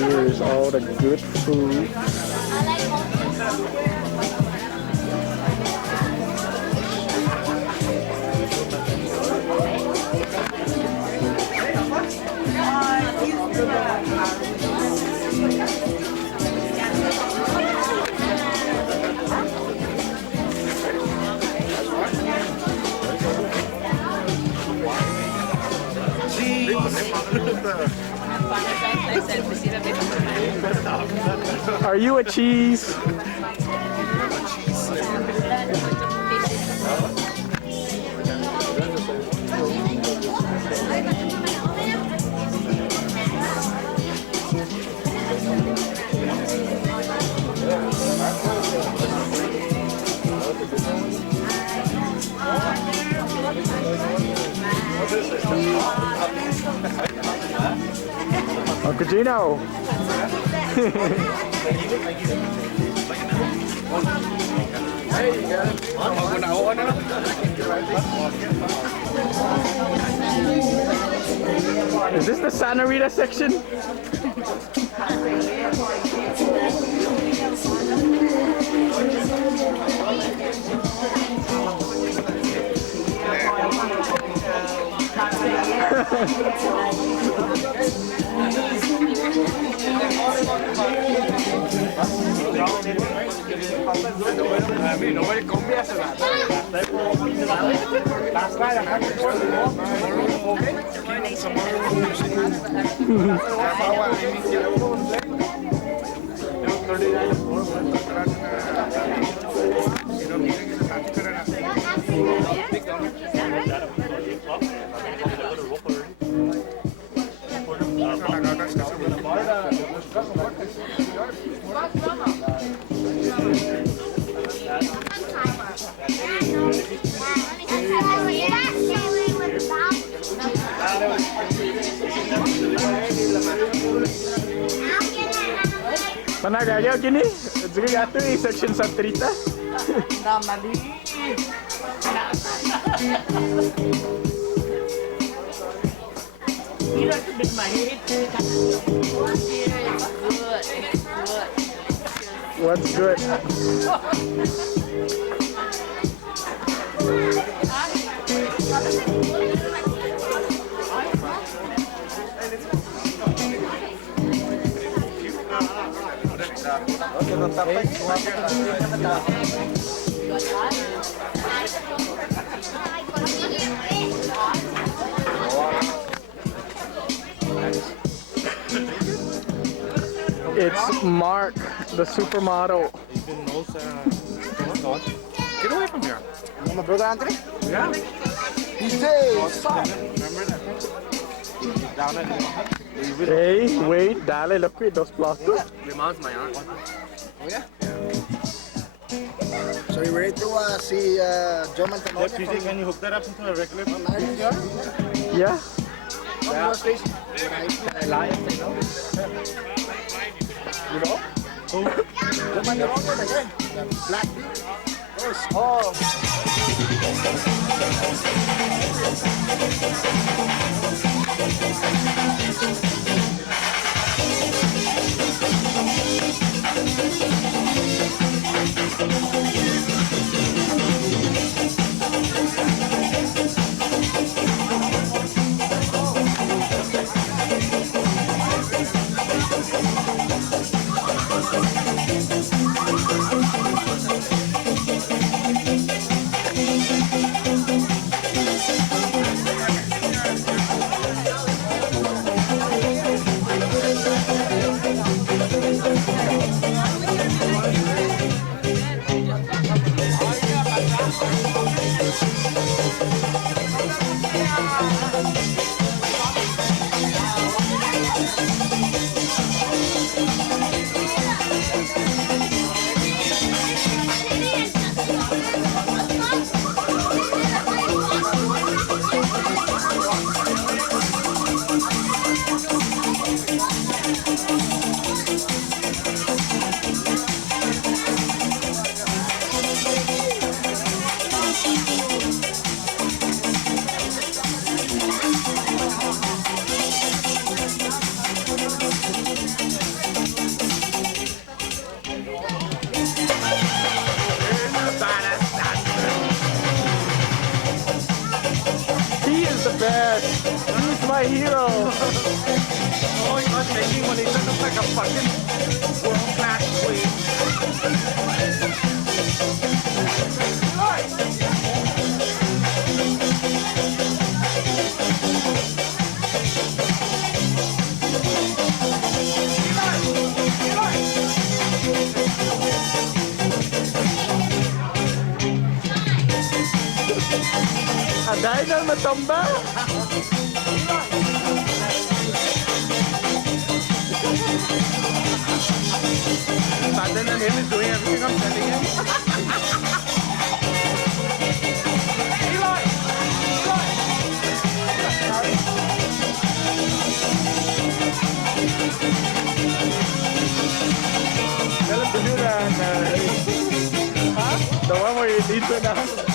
Here's all the good food. Are you a cheese? Uncle Gino. Is this the Santa Rita section? Nobody come here, last night I had Managayaw gini? Sige ato section Santa Rita. Namali. You like to make my head. What's good? It's Mark, the supermodel. Even knows God. Get away from here. My brother Andre? Yeah. He says, Remember that? Down at the Hey, wait, dale, look at those platos. Your mom's my aunt. oh yeah? So you ready to see Joe Mantegna PJ, can you hook that up into a regular? from IPR? Yeah. What station? Alliance, you know? You know? Who? Joe Mantegna, the guy. The black dude. Yes. Oh. He is the best. He's my hero. Oh, he was making when he turned up like a fucking world-class queen. Dahil na matomba. Father and him is doing everything I'm telling him. Tell him to do that. The one where you need to now.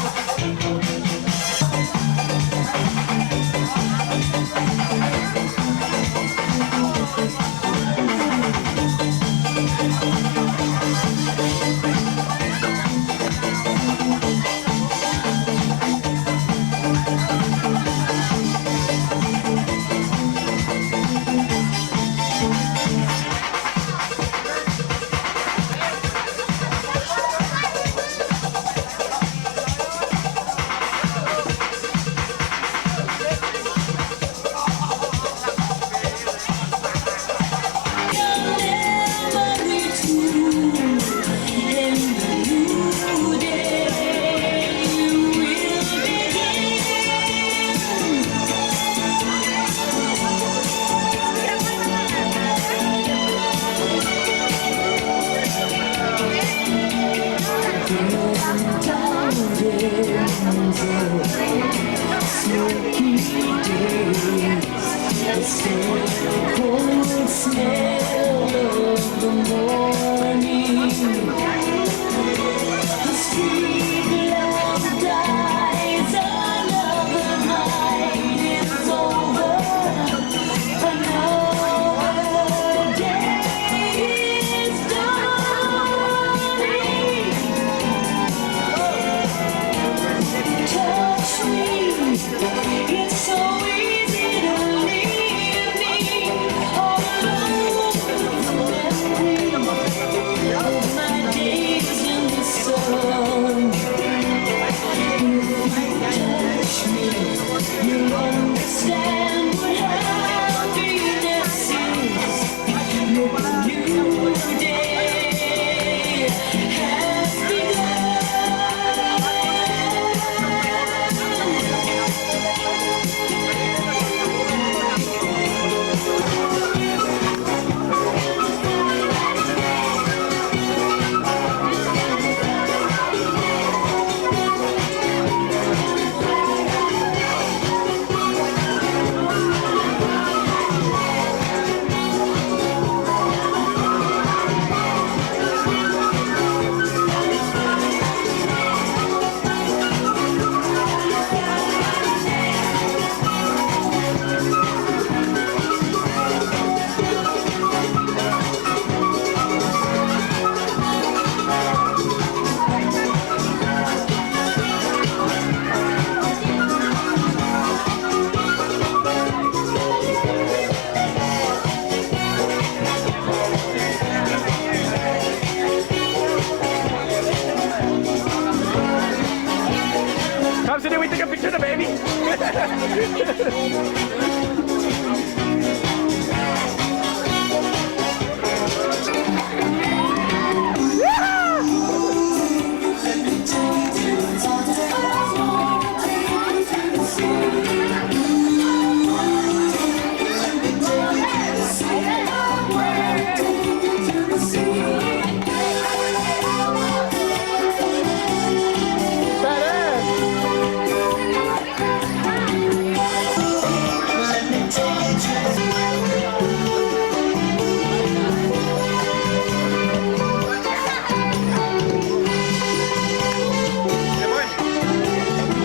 Come sit we take a picture, the baby.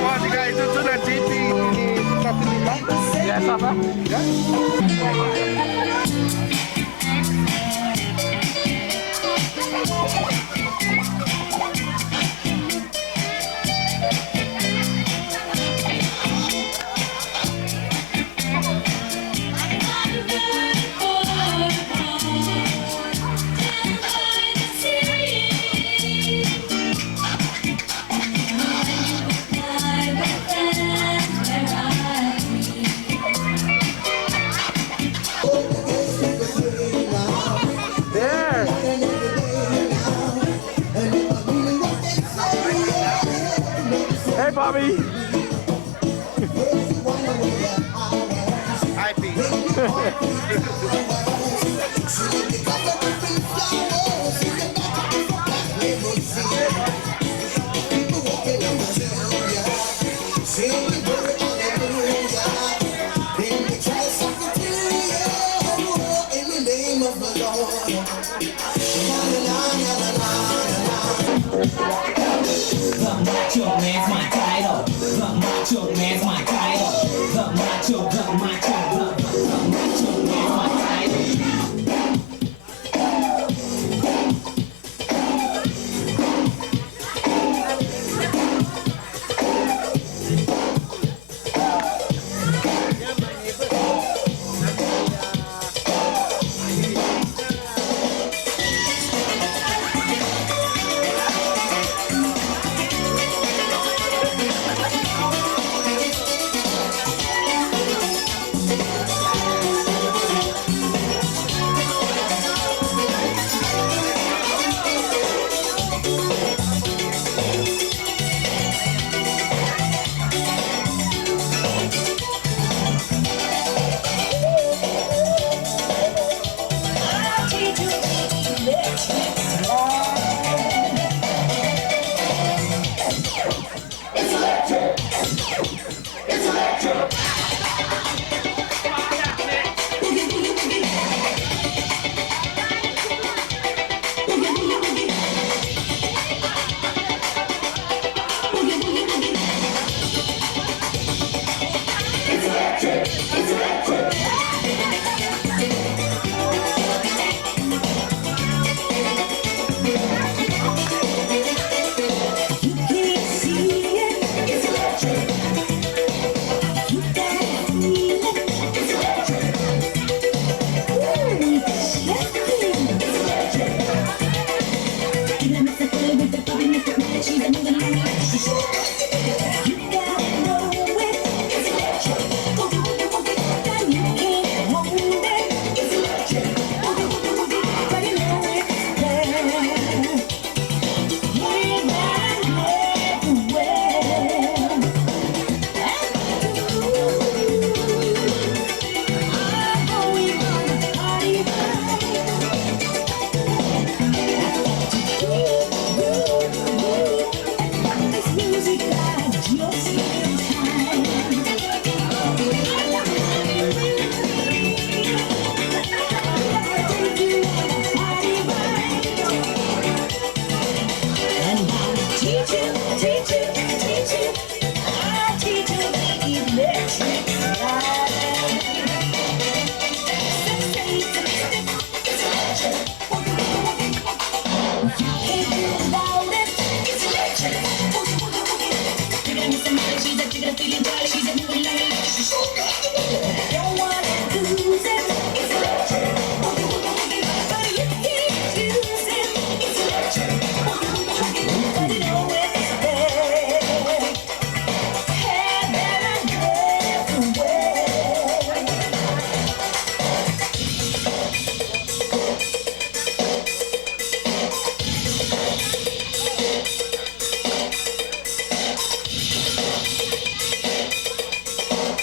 Wah, jika itu tuh nanti di satu lima. Yes, apa? There. Hey, Bobby. IP. The macho man's my title. The macho man's my title. The macho man's my title.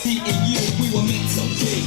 Me and you, we were meant to be.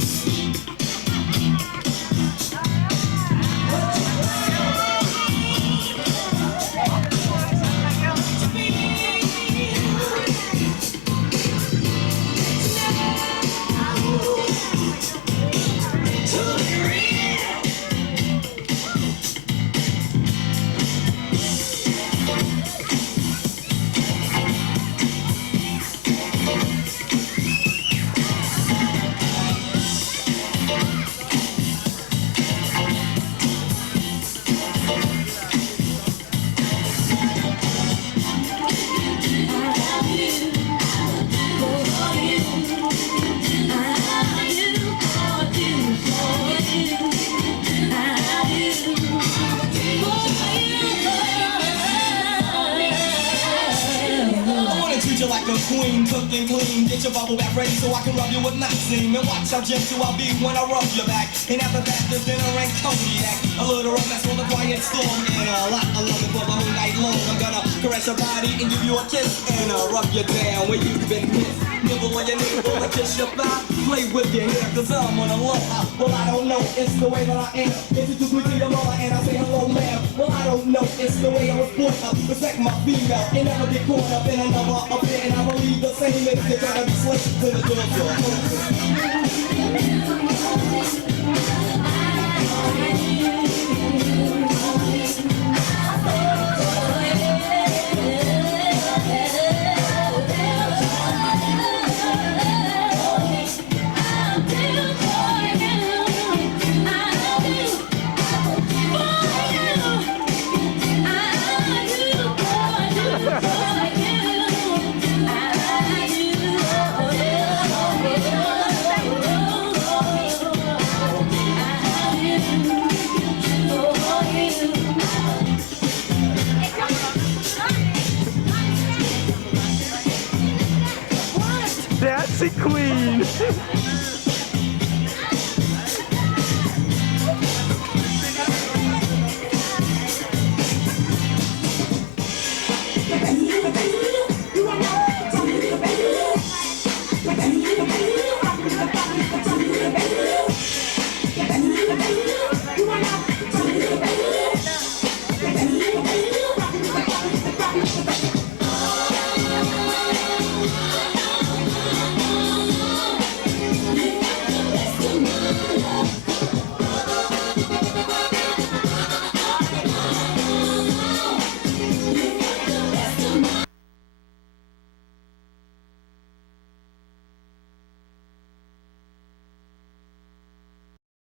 You like a queen, cooked and clean. Get your bubble back ready so I can rub you with Maxine. And watch how gentle I'll be when I rub your back. And after that, there's dinner and cognac. A little romance for the quiet storm. And a lot of loving for the whole night long. I'm gonna caress your body and give you a kiss. And I'll rub you down where you've been missed. Nibble on your navel and kiss your thigh. Play with your hair cause I'm on a low. Well, I don't know, it's the way that I am. Introduce me to your mama and I say hello, ma'am. Well, I don't know, it's the way I was born up. Respect my female and never get caught up in another affair. And I believe the same if they try to be slick to the Dancing Queen.